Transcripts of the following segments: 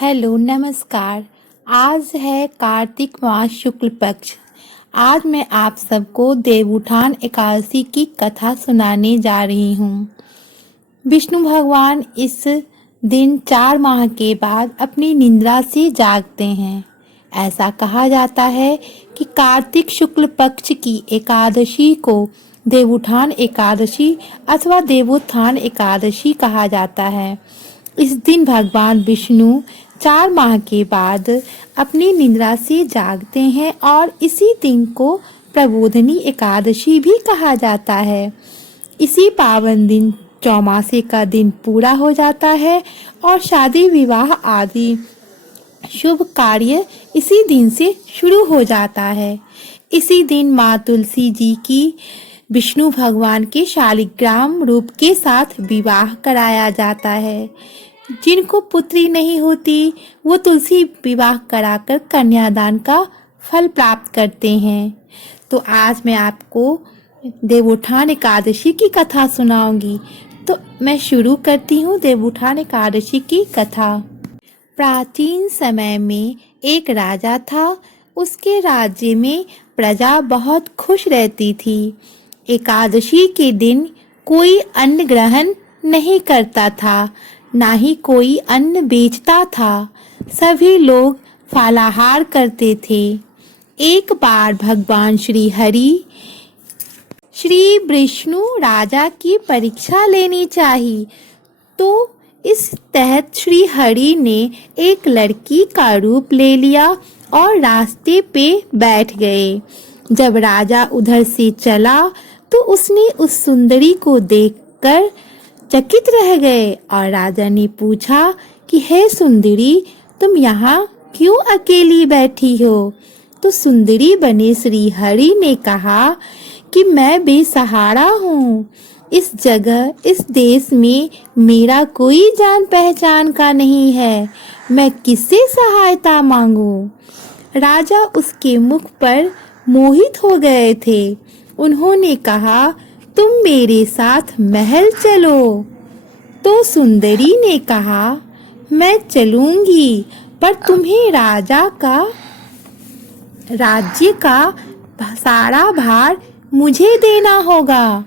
Hello नमस्कार। आज है कार्तिक मास शुक्ल पक्ष। आज मैं आप सबको देवउठान एकादशी की कथा सुनाने जा रही हूँ। विष्णु भगवान इस दिन 4 माह के बाद अपनी निद्रा से जागते हैं। ऐसा कहा जाता है कि कार्तिक शुक्ल पक्ष की एकादशी को देवउठान एकादशी अथवा देवोत्थान एकादशी कहा जाता है। इस दिन भगवान विष्णु 4 माह के बाद अपनी निद्रा से जागते हैं और इसी दिन को प्रबोधनी एकादशी भी कहा जाता है। इसी पावन दिन चौमासे का दिन पूरा हो जाता है और शादी विवाह आदि शुभ कार्य इसी दिन से शुरू हो जाता है। इसी दिन माँ तुलसी जी की विष्णु भगवान के शालिग्राम रूप के साथ विवाह कराया जाता है। जिनको पुत्री नहीं होती वो तुलसी विवाह कराकर कन्यादान का फल प्राप्त करते हैं। तो आज मैं आपको देवउठान एकादशी की कथा सुनाऊंगी। तो मैं शुरू करती हूँ देवउठान एकादशी की कथा। प्राचीन समय में एक राजा था। उसके राज्य में प्रजा बहुत खुश रहती थी। एकादशी के दिन कोई अन्न ग्रहण नहीं करता था, ना ही कोई अन्न बेचता था। सभी लोग फलाहार करते थे। एक बार भगवान श्री हरि श्री विष्णु राजा की परीक्षा लेनी चाहिए, तो इस तहत श्री हरि ने एक लड़की का रूप ले लिया और रास्ते पे बैठ गए। जब राजा उधर से चला तो उसने उस सुंदरी को देखकर चकित रह गए और राजा ने पूछा कि हे सुंदरी, तुम यहाँ क्यों अकेली बैठी हो? तो सुंदरी बने श्री हरि ने कहा कि मैं बेसहारा हूँ। इस जगह, इस देश में मेरा कोई जान पहचान का नहीं है। मैं किससे सहायता मांगूं? राजा उसके मुख पर मोहित हो गए थे। उन्होंने कहा, तुम मेरे साथ महल चलो। तो सुंदरी ने कहा, मैं चलूंगी, पर तुम्हें राज्य का सारा भार मुझे देना होगा।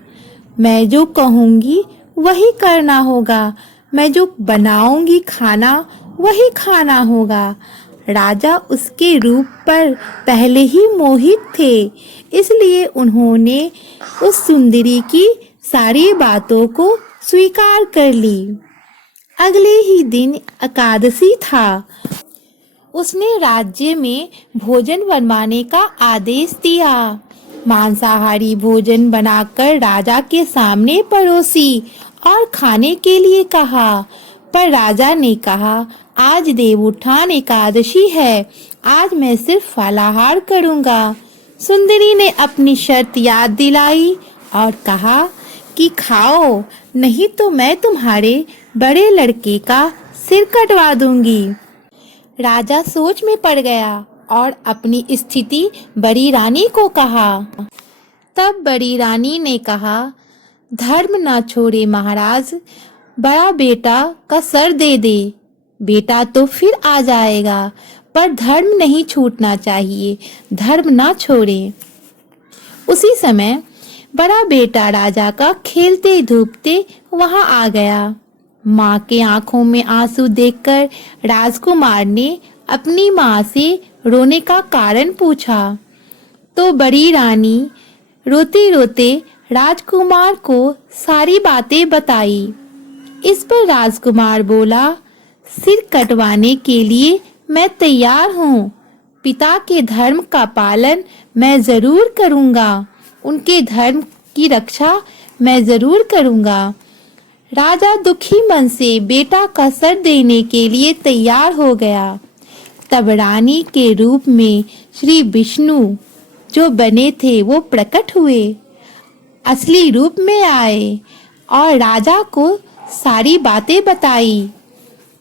मैं जो कहूंगी वही करना होगा। मैं जो बनाऊंगी खाना वही खाना होगा। राजा उसके रूप पर पहले ही मोहित थे, इसलिए उन्होंने उस सुंदरी की सारी बातों को स्वीकार कर ली। अगले ही दिन एकादशी था। उसने राज्य में भोजन बनवाने का आदेश दिया। मांसाहारी भोजन बनाकर राजा के सामने परोसी और खाने के लिए कहा। पर राजा ने कहा, आज देवउठान एकादशी है, आज मैं सिर्फ फलाहार करूंगा। सुंदरी ने अपनी शर्त याद दिलाई और कहा कि खाओ, नहीं तो मैं तुम्हारे बड़े लड़के का सिर कटवा दूंगी। राजा सोच में पड़ गया और अपनी स्थिति बड़ी रानी को कहा। तब बड़ी रानी ने कहा, धर्म न छोड़े महाराज, बड़ा बेटा का सर दे दे। बेटा तो फिर आ जाएगा, पर धर्म नहीं छूटना चाहिए, धर्म ना छोड़े। उसी समय बड़ा बेटा राजा का खेलते धूपते वहां आ गया। माँ के आंखों में आंसू देखकर राजकुमार ने अपनी माँ से रोने का कारण पूछा। तो बड़ी रानी रोते रोते राजकुमार को सारी बातें बताई। इस पर राजकुमार बोला, सिर कटवाने के लिए मैं तैयार हूँ। पिता के धर्म का पालन मैं जरूर करूँगा, उनके धर्म की रक्षा मैं जरूर करूँगा। राजा दुखी मन से बेटा का सर देने के लिए तैयार हो गया। तब रानी के रूप में श्री विष्णु जो बने थे वो प्रकट हुए, असली रूप में आए और राजा को सारी बातें बताई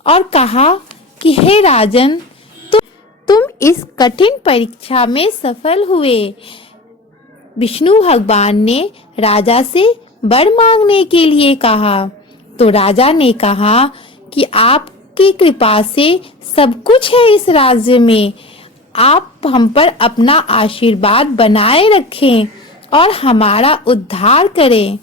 और कहा कि हे राजन, तुम इस कठिन परीक्षा में सफल हुए। विष्णु भगवान ने राजा से वर मांगने के लिए कहा। तो राजा ने कहा कि आप आपकी कृपा से सब कुछ है इस राज्य में। आप हम पर अपना आशीर्वाद बनाए रखें और हमारा उद्धार करें।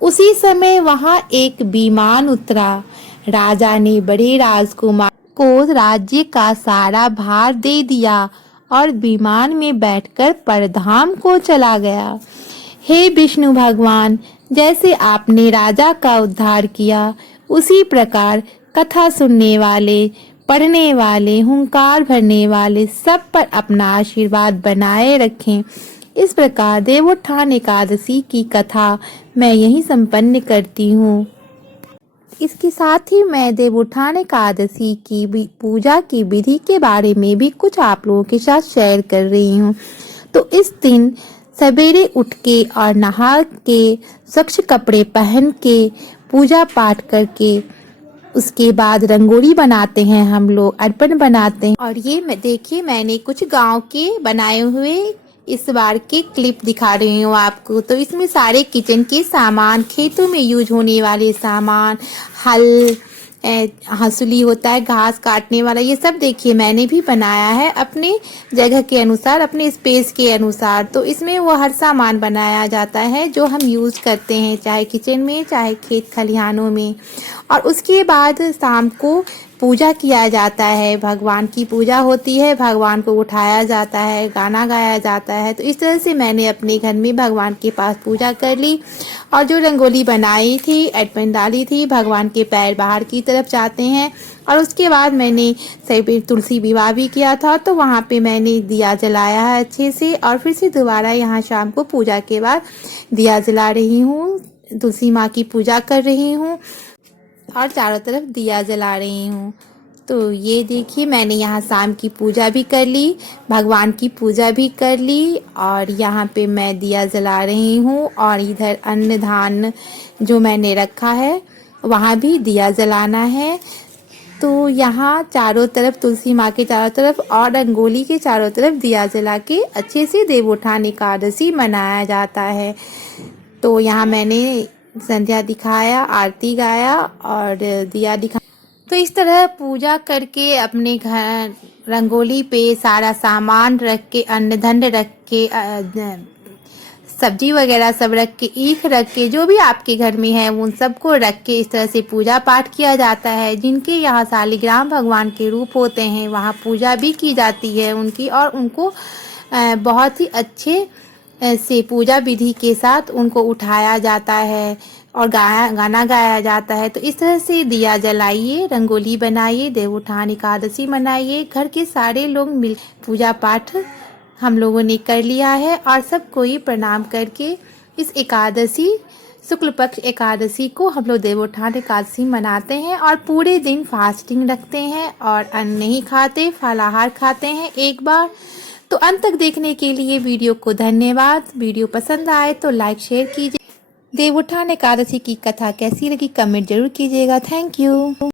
उसी समय वहां एक विमान उतरा। राजा ने बड़े राजकुमार को राज्य का सारा भार दे दिया और विमान में बैठकर परधाम को चला गया। हे विष्णु भगवान, जैसे आपने राजा का उद्धार किया, उसी प्रकार कथा सुनने वाले, पढ़ने वाले, हुंकार भरने वाले सब पर अपना आशीर्वाद बनाए रखें। इस प्रकार देवोत्थान एकादशी की कथा मैं यहीं संपन्न करती हूँ। इसके साथ ही मैं देवोत्थान एकादशी की पूजा की विधि के बारे में भी कुछ आप लोगों के साथ शेयर कर रही हूँ। तो इस दिन सवेरे उठ के और नहा के स्वच्छ कपड़े पहन के पूजा पाठ करके उसके बाद रंगोली बनाते हैं, हम लोग अर्पण बनाते हैं। और ये देखिए, मैंने कुछ गांव के बनाए हुए इस बार के क्लिप दिखा रही हूँ आपको। तो इसमें सारे किचन के सामान, खेतों में यूज होने वाले सामान, हल, हंसुली होता है घास काटने वाला, ये सब देखिए मैंने भी बनाया है अपने जगह के अनुसार, अपने स्पेस के अनुसार। तो इसमें वो हर सामान बनाया जाता है जो हम यूज करते हैं, चाहे किचन में चाहे खेत खलिहानों में। और उसके बाद शाम को पूजा किया जाता है, भगवान की पूजा होती है, भगवान को उठाया जाता है, गाना गाया जाता है। तो इस तरह से मैंने अपने घर में भगवान के पास पूजा कर ली। और जो रंगोली बनाई थी, अर्पण डाली थी, भगवान के पैर बाहर की तरफ जाते हैं। और उसके बाद मैंने तुलसी विवाह भी किया था, तो वहाँ पे मैंने दिया जलाया है अच्छे से। और फिर से दोबारा यहाँ शाम को पूजा के बाद दिया जला रही हूँ, तुलसी माँ की पूजा कर रही हूँ और चारों तरफ दिया जला रही हूँ। तो ये देखिए, मैंने यहाँ शाम की पूजा भी कर ली, भगवान की पूजा भी कर ली और यहाँ पे मैं दिया जला रही हूँ। और इधर अन्न धान जो मैंने रखा है वहाँ भी दिया जलाना है। तो यहाँ चारों तरफ, तुलसी माँ के चारों तरफ और रंगोली के चारों तरफ दिया जला के अच्छे से देवोत्थान एकादशी मनाया जाता है। तो यहाँ मैंने संध्या दिखाया, आरती गाया और दिया दिखा। तो इस तरह पूजा करके अपने घर रंगोली पे सारा सामान रख के, अन्न धन रख के, सब्जी वगैरह सब रख के, ईख रख के, जो भी आपके घर में है उन सबको रख के इस तरह से पूजा पाठ किया जाता है। जिनके यहाँ शालिग्राम भगवान के रूप होते हैं वहाँ पूजा भी की जाती है उनकी, और उनको बहुत ही अच्छे से पूजा विधि के साथ उनको उठाया जाता है और गाना गाया जाता है। तो इस तरह से दिया जलाइए, रंगोली बनाइए, देवोत्थान एकादशी मनाइए। घर के सारे लोग मिल पूजा पाठ हम लोगों ने कर लिया है और सब कोई प्रणाम करके इस एकादशी, शुक्ल पक्ष एकादशी को हम लोग देवोत्थान एकादशी मनाते हैं और पूरे दिन फास्टिंग रखते हैं और अन्न नहीं खाते, फलाहार खाते हैं एक बार। तो अंत तक देखने के लिए वीडियो को धन्यवाद। वीडियो पसंद आए तो लाइक शेयर कीजिए। देवोत्थान एकादशी की कथा कैसी लगी कमेंट जरूर कीजिएगा। Thank you.